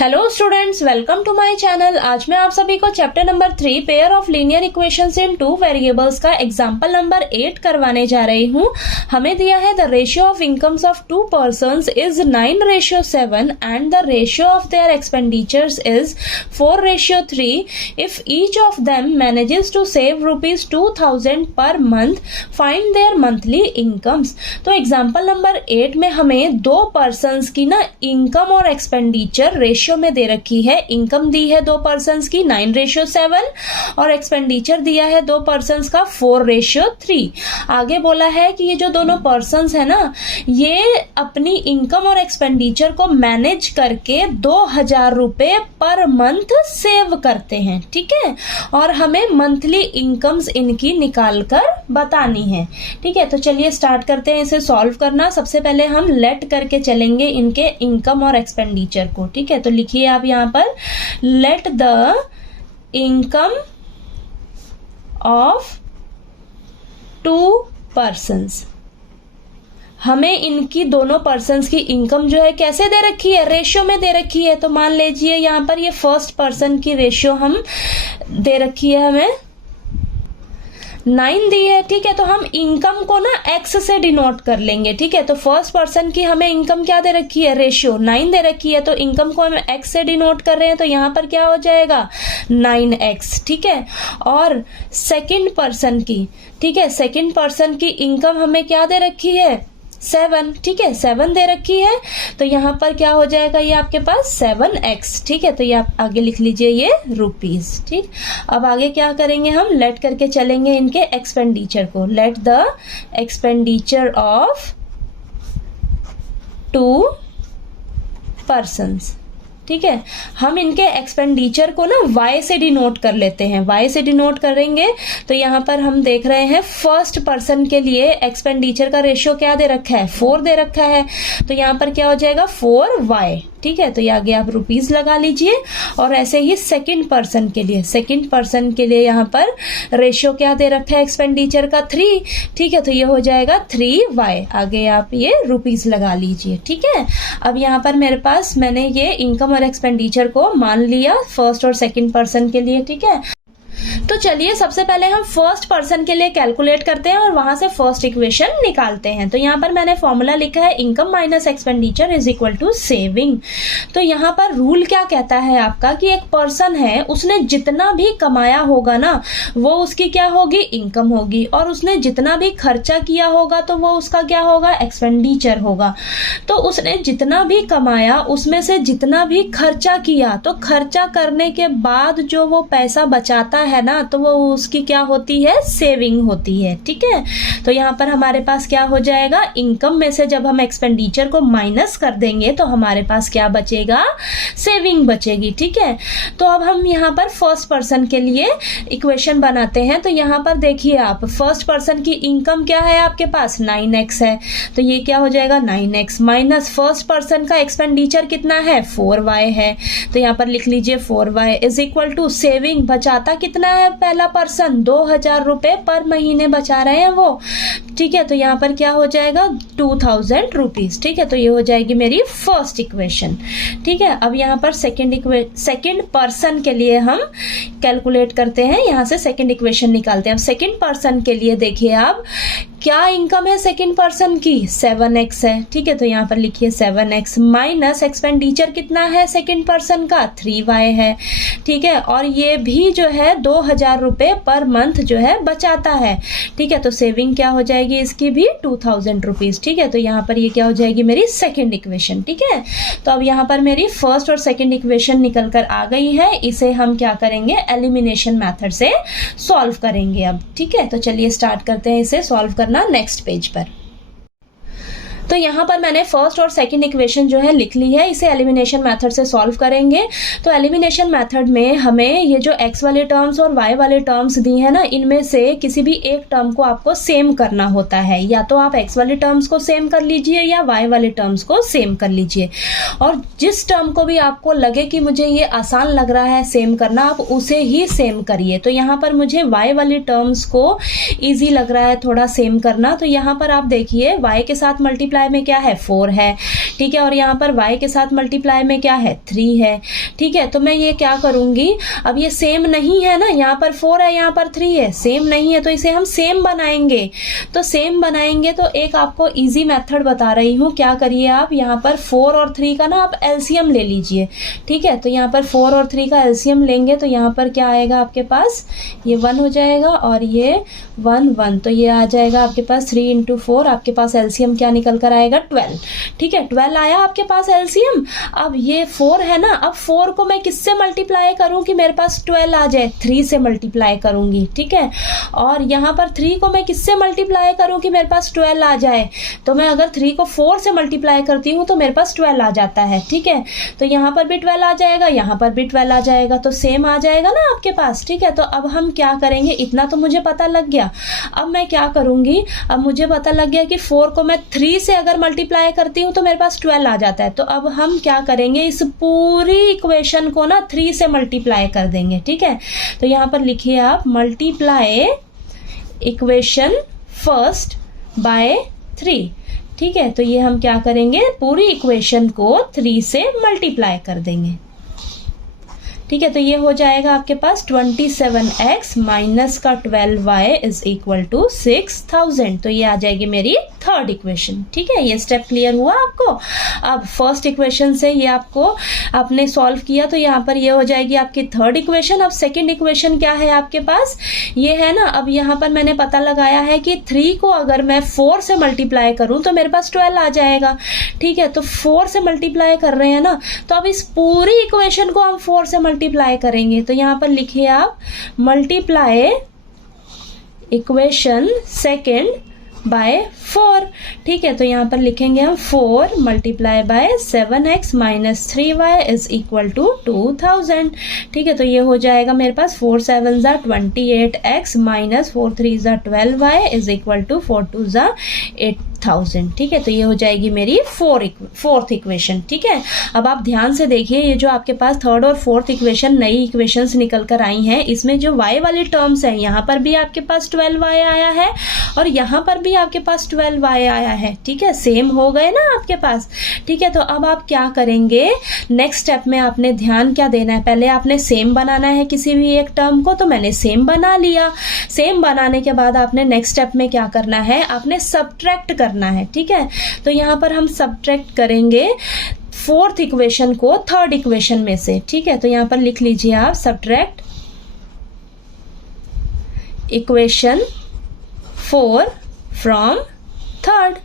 Hello students, welcome to my channel. आज मैं आप सभी को chapter number 3 pair of linear equations in 2 variables का एग्जांपल नंबर 8 करवाने जा रही हूँ। हमें दिया है the ratio of incomes of 2 persons is 9:7 and the ratio of their expenditures is 4:3। If each of them manages to save ₹2000 per month, find their monthly incomes. तो example number 8 में हमें 2 पर्सन्स की ना इनकम और expenditure ratio में दे रखी है। Income दी है 2 पर्सन्स की 9:7 और एक्सपेंडिचर दिया है 2 पर्सन्स का 4:3। आगे बोला है कि ये जो दोनों पर्सन्स है ना, ये अपनी इनकम और एक्सपेंडिचर को मैनेज करके 2000 रुपए पर मंथ सेव करते हैं। ठीक है, और हमें मंथली इनकम्स इनकी निकाल कर बतानी है। ठीक है, तो चलिए स्टार्ट करते हैं इसे सॉल्व करना। सबसे पहले हम लेट करके चलेंगे इनके इनकम और एक्सपेंडिचर को। ठीक है, तो लिखिए आप यहां पर let the income of 2 persons. हमें इनकी दोनों पर्सन्स की इनकम जो है कैसे दे रखी है, रेशियो में दे रखी है। तो मान लीजिए यहां पर ये फर्स्ट पर्सन की रेशियो हम दे रखी है, हमें 9 दी है। ठीक है, तो हम इनकम को ना x से डिनोट कर लेंगे। ठीक है, तो फर्स्ट पर्सन की हमें इनकम क्या दे रखी है, रेशियो 9 दे रखी है, तो इनकम को हम x से डिनोट कर रहे हैं, तो यहां पर क्या हो जाएगा 9x। ठीक है, और सेकंड पर्सन की, ठीक है, सेकंड पर्सन की इनकम हमें क्या दे रखी है 7। ठीक है, 7 दे रखी है, तो यहां पर क्या हो जाएगा ये आपके पास 7x। ठीक है, तो ये आप आगे लिख लीजिए ये रुपीज। ठीक, अब आगे क्या करेंगे हम, लेट करके चलेंगे इनके एक्सपेंडिचर को। Let the expenditure of 2 persons. ठीक है, हम इनके एक्सपेंडिचर को ना y से डिनोट कर लेते हैं। y से डिनोट करेंगे तो यहाँ पर हम देख रहे हैं फर्स्ट पर्सन के लिए एक्सपेंडिचर का रेशियो क्या दे रखा है, 4 दे रखा है, तो यहाँ पर क्या हो जाएगा 4y। ठीक है, तो ये आगे आप रुपीज लगा लीजिए। और ऐसे ही सेकंड पर्सन के लिए, सेकंड पर्सन के लिए यहाँ पर रेशियो क्या दे रखा है एक्सपेंडिचर का 3। ठीक है, तो ये हो जाएगा 3y। आगे आप ये रुपीज लगा लीजिए। ठीक है, अब यहाँ पर मेरे पास मैंने ये इनकम और एक्सपेंडिचर को मान लिया फर्स्ट और सेकंड पर्सन के लिए। ठीक है, तो चलिए सबसे पहले हम फर्स्ट पर्सन के लिए कैलकुलेट करते हैं और वहां से फर्स्ट इक्वेशन निकालते हैं। तो यहाँ पर मैंने फॉर्मूला लिखा है income minus expenditure is equal to saving. तो यहाँ पर रूल क्या कहता है आपका कि एक पर्सन है, उसने जितना भी कमाया होगा ना वो उसकी क्या होगी, इनकम होगी, और उसने जितना भी खर्चा किया होगा तो वो उसका क्या होगा, एक्सपेंडिचर होगा। तो उसने जितना भी कमाया उसमें से जितना भी खर्चा किया, तो खर्चा करने के बाद जो वो पैसा बचाता है ना, तो वो उसकी क्या होती है, सेविंग होती है। ठीक है, तो यहाँ पर हमारे पास क्या हो जाएगा, इनकम में से जब हम एक्सपेंडिचर को माइनस कर देंगे तो हमारे पास क्या बचेगा, सेविंग बचेगी। ठीक है, तो अब हम यहाँ पर फर्स्ट पर्सन के लिए इक्वेशन बनाते हैं। तो यहाँ पर देखिए आप, फर्स्ट पर्सन की इनकम क्या है आपके पास 9x है, तो ये क्या हो जाएगा 9x माइनस फर्स्ट पर्सन का एक्सपेंडिचर कितना है 4y है, तो यहाँ पर लिख लीजिए 4y is equal to saving बचाता कितना है पहला पर्सन, 2000 रुपए पर महीने बचा रहे हैं वो। ठीक है, तो यहाँ पर क्या हो जाएगा 2000 रुपीज। ठीक है, तो ये हो जाएगी मेरी फर्स्ट इक्वेशन। ठीक है, अब यहाँ पर सेकंड पर्सन के लिए हम कैलकुलेट करते हैं, यहाँ से सेकंड इक्वेशन निकालते हैं। अब सेकंड पर्सन के लिए देखिए आप, क्या इनकम है सेकंड पर्सन की 7x है। ठीक है, तो यहाँ पर लिखिए 7x माइनस एक्सपेंडिचर कितना है सेकंड पर्सन का 3y है। ठीक है, और ये भी जो है 2000 रुपए पर मंथ जो है बचाता है। ठीक है, तो सेविंग क्या हो जाएगी इसकी भी 2000 रुपीज। ठीक है, तो यहाँ पर ये क्या हो जाएगी मेरी सेकंड इक्वेशन। ठीक है, तो अब यहाँ पर मेरी फर्स्ट और सेकंड इक्वेशन निकल कर आ गई है। इसे हम क्या करेंगे, एलिमिनेशन मेथड से सॉल्व करेंगे अब। ठीक है, तो चलिए स्टार्ट करते हैं इसे सॉल्व करना नेक्स्ट पेज पर। तो यहाँ पर मैंने फर्स्ट और सेकंड इक्वेशन जो है लिख ली है, इसे एलिमिनेशन मेथड से सॉल्व करेंगे। तो एलिमिनेशन मेथड में हमें ये जो x वाले टर्म्स और y वाले टर्म्स दी है ना, इनमें से किसी भी एक टर्म को आपको सेम करना होता है। या तो आप x वाले टर्म्स को सेम कर लीजिए या y वाले टर्म्स को सेम कर लीजिए, और जिस टर्म को भी आपको लगे कि मुझे ये आसान लग रहा है सेम करना, आप उसे ही सेम करिए। तो यहाँ पर मुझे y वाले टर्म्स को ईजी लग रहा है थोड़ा सेम करना, तो यहाँ पर आप देखिए y के साथ मल्टीप्लाई मल्टीप्लाई में क्या है 4 है, ठीक है, और यहाँ पर y के साथ मल्टीप्लाई में क्या है 3 है, ठीक है। तो मैं ये क्या करूँगी, अब ये सेम नहीं है ना, यहाँ पर 4 है यहाँ पर 3 है, सेम नहीं है, तो इसे हम सेम बनाएंगे। तो सेम बनाएंगे तो एक आपको इजी मेथड बता रही हूँ, क्या करिए आप यहाँ पर 4 और 3 का ना आप एलसीएम ले लीजिए, ठीक है। तो यहाँ पर 4 और 3 का एलसीएम लेंगे तो यहाँ पर क्या आएगा आपके पास, ये 1 हो जाएगा और ये 1 1, तो ये आ जाएगा आपके पास 3 × 4, आपके पास एलसीएम क्या निकल कर आएगा 12, ठीक है। 12 आया आपके पास एलसीएम। अब ये 4 है ना, अब 4 को मैं किससे मल्टीप्लाई करूं कि मेरे पास 12 आ जाए, 3 से मल्टीप्लाई करूंगी, ठीक है। और यहाँ पर 3 को मैं किससे मल्टीप्लाई करूं कि मेरे पास 12 आ जाए, तो मैं अगर 3 को 4 से मल्टीप्लाई करती हूँ तो मेरे पास 12 आ जाता है, ठीक है। तो यहाँ पर भी 12 आ जाएगा, यहाँ पर भी 12 आ जाएगा, तो सेम आ जाएगा ना आपके पास, ठीक है। तो अब हम क्या करेंगे, इतना तो मुझे पता लग गया। अब मैं क्या करूंगी, अब मुझे पता लग गया कि 4 को मैं 3 से अगर मल्टीप्लाई करती हूँ तो मेरे पास 12 आ जाता है। तो अब हम क्या करेंगे, इस पूरी इक्वेशन को ना 3 से मल्टीप्लाई कर देंगे, ठीक है। तो यहाँ पर लिखिए आप, मल्टीप्लाई इक्वेशन फर्स्ट बाय 3, ठीक है। तो ये हम क्या करेंगे, पूरी इक्वेशन को 3 से मल्टीप्लाई कर देंगे, ठीक है। तो ये हो जाएगा आपके पास 27x माइनस का 12y इज इक्वल टू 6000, तो ये आ जाएगी मेरी थर्ड इक्वेशन, ठीक है। ये स्टेप क्लियर हुआ आपको। अब फर्स्ट इक्वेशन से ये आपने सॉल्व किया तो यहाँ पर ये हो जाएगी आपकी थर्ड इक्वेशन। अब सेकंड इक्वेशन क्या है आपके पास, ये है ना, अब यहाँ पर मैंने पता लगाया है कि 3 को अगर मैं 4 से मल्टीप्लाई करूँ तो मेरे पास 12 आ जाएगा, ठीक है। तो 4 से मल्टीप्लाई कर रहे हैं ना, तो अब इस पूरी इक्वेशन को हम 4 से मल्टीप्लाई करेंगे। तो यहाँ पर लिखिए आप, मल्टीप्लाई इक्वेशन सेकेंड बाय 4, ठीक है। तो यहाँ पर लिखेंगे हम 4 multiply by 7x minus 3y is equal to 2000, ठीक है। तो ये हो जाएगा मेरे पास 4 7 ज़ा 28x माइनस 4 3 ज़ा 12y इज इक्वल टू 4 2 ज़ा 8000, ठीक है। तो ये हो जाएगी मेरी फोर्थ इक्वेशन, ठीक है। अब आप ध्यान से देखिए, ये जो आपके पास थर्ड और फोर्थ इक्वेशन नई इक्वेशंस निकल कर आई हैं, इसमें जो y वाली टर्म्स है, यहाँ पर भी आपके पास 12y आया है और यहाँ पर भी आपके पास 12y आया है, ठीक है। सेम हो गए ना आपके पास, ठीक है। तो अब आप क्या करेंगे, नेक्स्ट स्टेप में आपने ध्यान क्या देना है, पहले आपने सेम बनाना है किसी भी एक टर्म को, तो मैंने सेम बना लिया। सेम बनाने के बाद आपने नेक्स्ट स्टेप में क्या करना है, आपने सब्ट्रैक्ट करना है, ठीक है। तो यहाँ पर हम सब्ट्रैक्ट करेंगे फोर्थ इक्वेशन को थर्ड इक्वेशन में से, ठीक है। तो यहाँ पर लिख लीजिए आप, सब्ट्रैक्ट इक्वेशन 4 फ्रॉम थर्ड,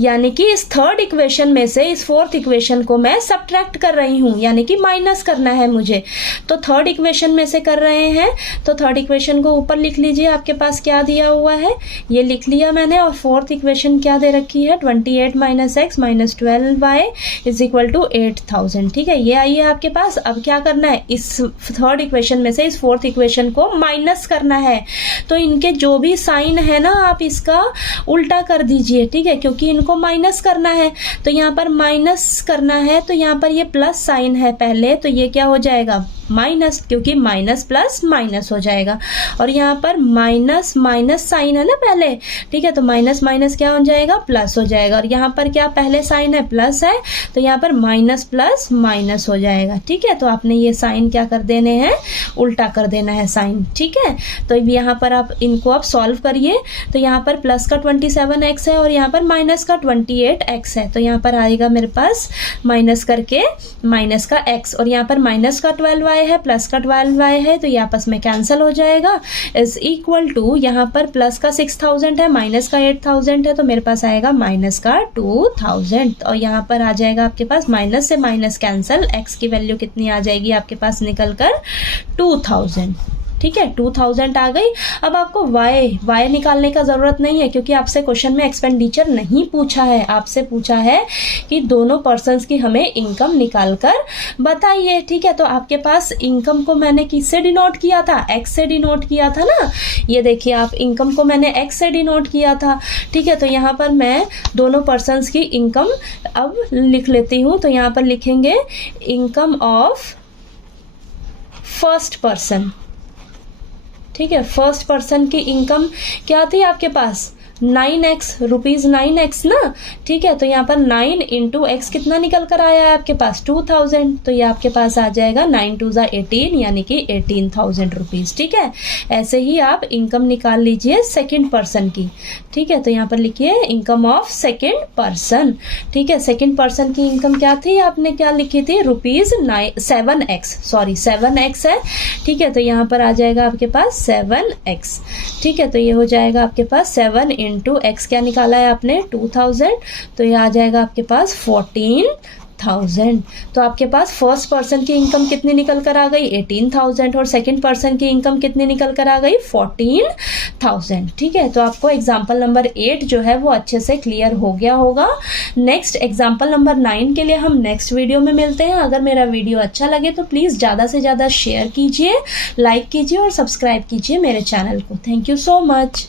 यानी कि इस थर्ड इक्वेशन में से इस फोर्थ इक्वेशन को मैं सब्ट्रैक्ट कर रही हूं, यानी कि माइनस करना है मुझे। तो थर्ड इक्वेशन में से कर रहे हैं, तो थर्ड इक्वेशन को ऊपर लिख लीजिए, आपके पास क्या दिया हुआ है ये लिख लिया मैंने। और फोर्थ इक्वेशन क्या दे रखी है, 28 minus x minus 12y is equal to 8000, ठीक है। ये आई है आपके पास। अब क्या करना है, इस थर्ड इक्वेशन में से इस फोर्थ इक्वेशन को माइनस करना है। तो इनके जो भी साइन है ना, आप इसका उल्टा कर दीजिए, ठीक है, क्योंकि इनको माइनस करना है। तो यहाँ पर माइनस करना है, तो यहाँ पर ये प्लस साइन है पहले, तो ये क्या हो जाएगा माइनस, क्योंकि माइनस प्लस माइनस हो जाएगा। और यहाँ पर माइनस माइनस साइन है ना पहले, ठीक है, तो माइनस माइनस क्या हो जाएगा प्लस हो जाएगा। और यहाँ पर क्या पहले साइन है प्लस है, तो यहाँ पर माइनस प्लस माइनस हो जाएगा, ठीक है। तो आपने ये साइन क्या कर देने हैं, उल्टा कर देना है साइन, ठीक है। तो यहाँ पर आप इनको आप सॉल्व करिए। तो यहाँ पर प्लस का 27x है और यहाँ पर माइनस का 28x है। तो यहाँ पर आएगा मेरे पास माइनस करके माइनस का x, और यहाँ पर माइनस का 12y है प्लस का 12y है, तो ये आपस में कैंसिल हो जाएगा। इज इक्वल टू यहाँ पर प्लस का 6000 है माइनस का 8000 है, तो मेरे पास आएगा माइनस का 2000। और यहाँ पर आ जाएगा आपके पास माइनस से माइनस कैंसिल, x की वैल्यू कितनी आ जाएगी आपके पास निकल कर 2000, ठीक है। 2000 आ गई। अब आपको y निकालने का जरूरत नहीं है, क्योंकि आपसे क्वेश्चन में एक्सपेंडिचर नहीं पूछा है, आपसे पूछा है कि दोनों पर्सन्स की हमें इनकम निकाल कर बताइए, ठीक है। तो आपके पास इनकम को मैंने किससे डिनोट किया था, x से डिनोट किया था ना। ये देखिए आप, इनकम को मैंने x से डिनोट किया था, ठीक है। तो यहाँ पर मैं दोनों पर्सन्स की इनकम अब लिख लेती हूँ। तो यहाँ पर लिखेंगे इनकम ऑफ फर्स्ट पर्सन, ठीक है। फर्स्ट पर्सन की इनकम क्या थी आपके पास, 9x, रुपीज़ 9x ना, ठीक है। तो यहाँ पर 9 इंटू एक्स कितना निकल कर आया है आपके पास 2000, तो ये आपके पास आ जाएगा 9 2 18 यानी कि 18,000 रुपीज़, ठीक है। ऐसे ही आप इनकम निकाल लीजिए सेकंड पर्सन की, ठीक है। तो यहाँ पर लिखिए इनकम ऑफ सेकंड पर्सन, ठीक है। सेकंड पर्सन की इनकम क्या थी, आपने क्या लिखी थी, रुपीज़ 7x है, ठीक है। तो यहाँ पर आ जाएगा आपके पास 7x, ठीक है। तो ये हो जाएगा आपके पास 7 इंटू एक्स क्या निकाला है आपने 2000, तो ये आ जाएगा आपके पास 14,000। तो आपके पास फर्स्ट पर्सन की इनकम कितनी निकल कर आ गई 18,000 और सेकंड पर्सन की इनकम कितनी निकल कर आ गई 14,000, ठीक है। तो आपको एग्जाम्पल नंबर 8 जो है वो अच्छे से क्लियर हो गया होगा। नेक्स्ट एग्जाम्पल नंबर 9 के लिए हम नेक्स्ट वीडियो में मिलते हैं। अगर मेरा वीडियो अच्छा लगे तो प्लीज़ ज़्यादा से ज़्यादा शेयर कीजिए, लाइक कीजिए और सब्सक्राइब कीजिए मेरे चैनल को। Thank you so much.